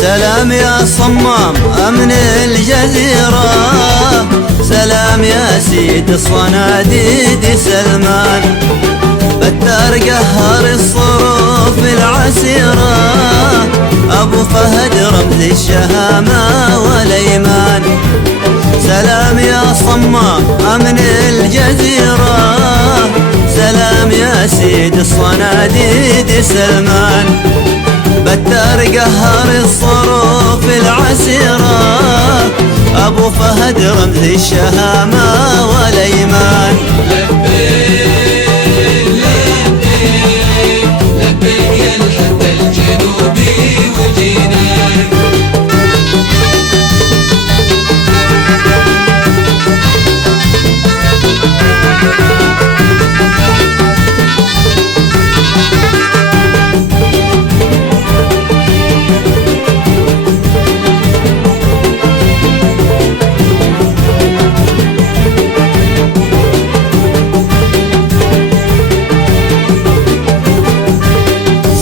سلام يا صمام أمن الجزيرة، سلام يا سيد الصناديد سلمان، بتار قهر الصروف العسيرة، أبو فهد رمز الشهامة والأيمان. سلام يا صمام أمن الجزيرة، سلام يا سيد الصناديد سلمان، بتار قهر الصروف العسيرة، أبو فهد رمز الشهامة والأيمان.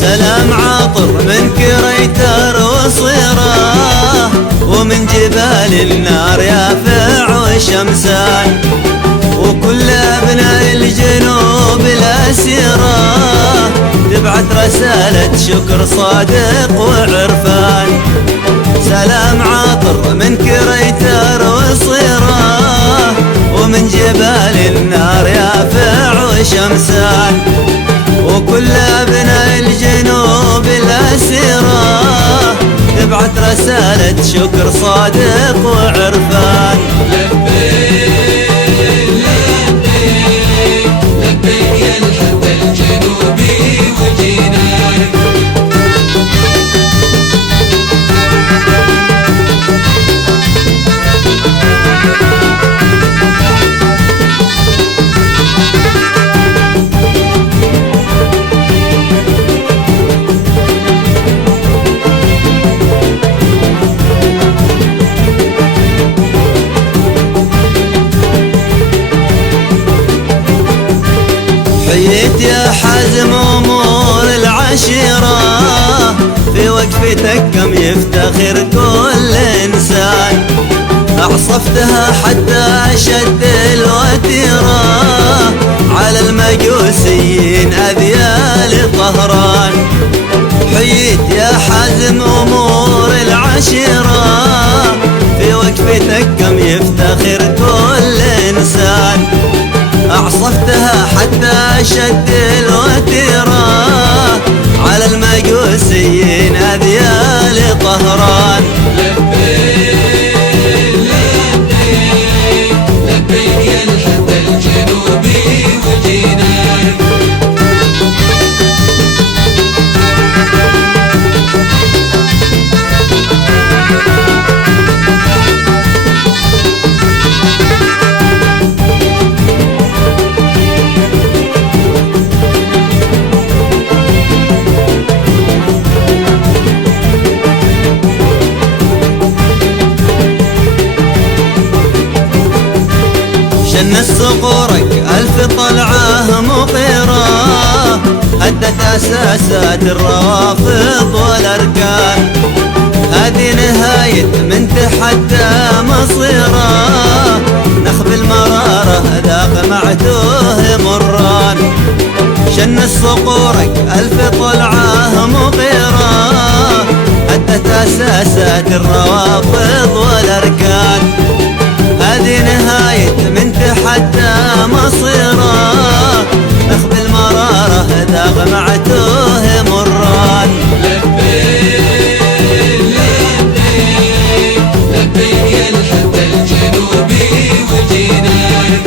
سلام عاطر من كريتر وصيرة، ومن جبال النار يافع وشمسان، وكل أبناء الجنوب الأسيرة، تبعت رسالة شكر صادق وعرفان. سلام عاطر من كريتر وصيرة، ومن جبال النار يافع وشمسان، وكل أبناء الجنوب الأسيرة، تبعت رسالة شكر صادق وعرفان. لبيك لبيك لبيك يا الحب الجنوبي وجيناك. حييت يا حازم أمور العشيرة، في وقفتك كم يفتخر كل إنسان، أعصفتها حتى شد الوتيرة، على المجوسيين أذيال طهران. حييت يا حازم أمور العشيرة، في وقفتك كم يفتخر كل إنسان، أعصفتها حتى شد الوتيرة، على المجوسيين أذيال طهران. لبيك لبيك لبيك يا الحب الجنوبي وجيناك. شن الصقورك ألف طلعة مطيرة، هدت أساسات الروافض والأركان، هذه نهاية من تحدى مصيره، نخب المرارة ذاق معتوه مران. شن الصقورك ألف طلعة مطيرة، هدت أساسات الروافض والأركان، هذه نهاية من تحدى مصيره، نخب المرارة ذاق معتوه مران. لبيك لبيك لبيك يا الحب الجنوبي وجيناك.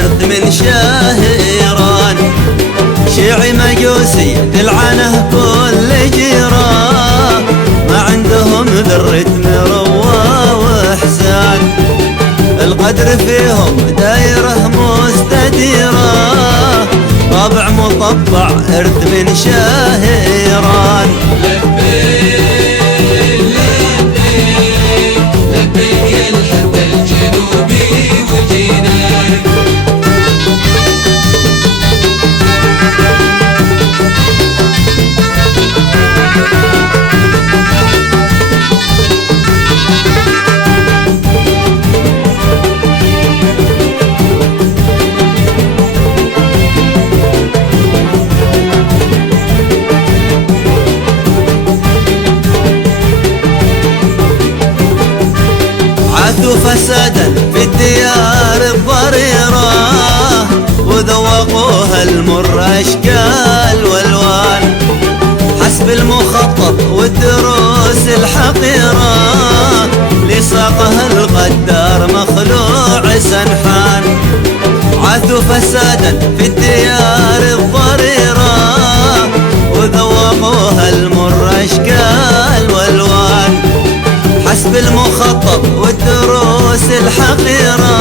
إرث من شاه إيران. شيعي مجوسي تلعنه كل جيران، ما عندهم ذرة مروة وإحسان. القدر فيهم دايره مستديرة، طابع مطبع إرث من شاه إيران. لبيك يا الحد الجنوبي وجيناك. عاثوا فسادا في الديار الضريرة، وذوقوها المر أشكال والوان. حسب المخطط والدروس الحقيرة، لساقها الغدار مخلوع سنحان. عاثوا فسادا في الديار الضريرة، وذوقوها المر أشكال والوان. حسب المخطط والدروس الحقيرة،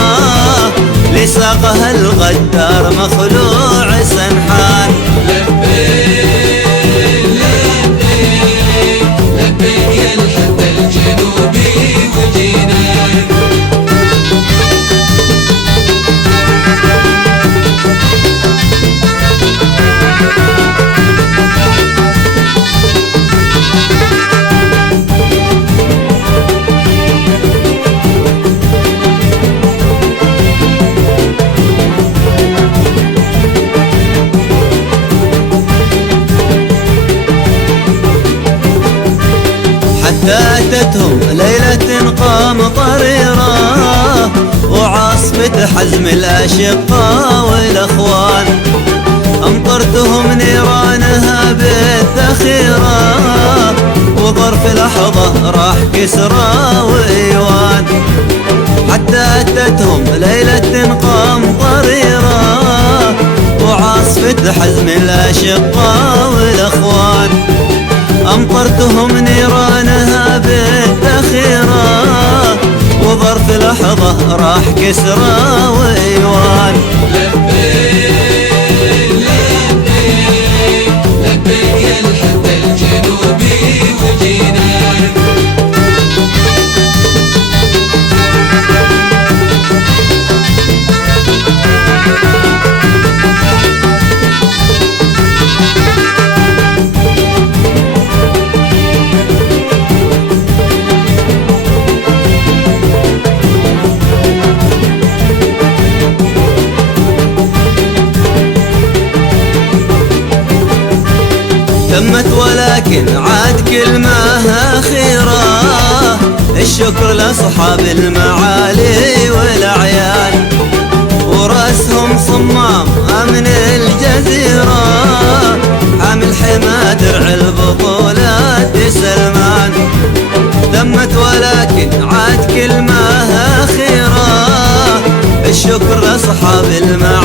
لساقها الغدار مخلوع سنحان. لبيك يا الحد الجنوبي وجيناك. أتتهم ليلة قمطريرة، وعاصفة حزم الأشقاء والأخوان. أمطرتهم نيرانها بالذخيرة، وظرف لحظة راح كسرى وإيوان. حتى أتتهم ليلة قمطريرة، وعاصفة حزم الأشقاء والأخوان. أمطرتهم نيرانها بالذخيرة، وظرف لحظة راح كسرى وإيوان. لبيك يا الحد الجنوبي وجيناك. تمت ولكن عاد كلمة أخيرة، الشكر لأصحاب المعالي والأعيان. ورأسهم صمام أمن الجزيرة، حامل حمى درع البطولات سلمان. تمت ولكن عاد كلمة أخيرة، الشكر لأصحاب المعالي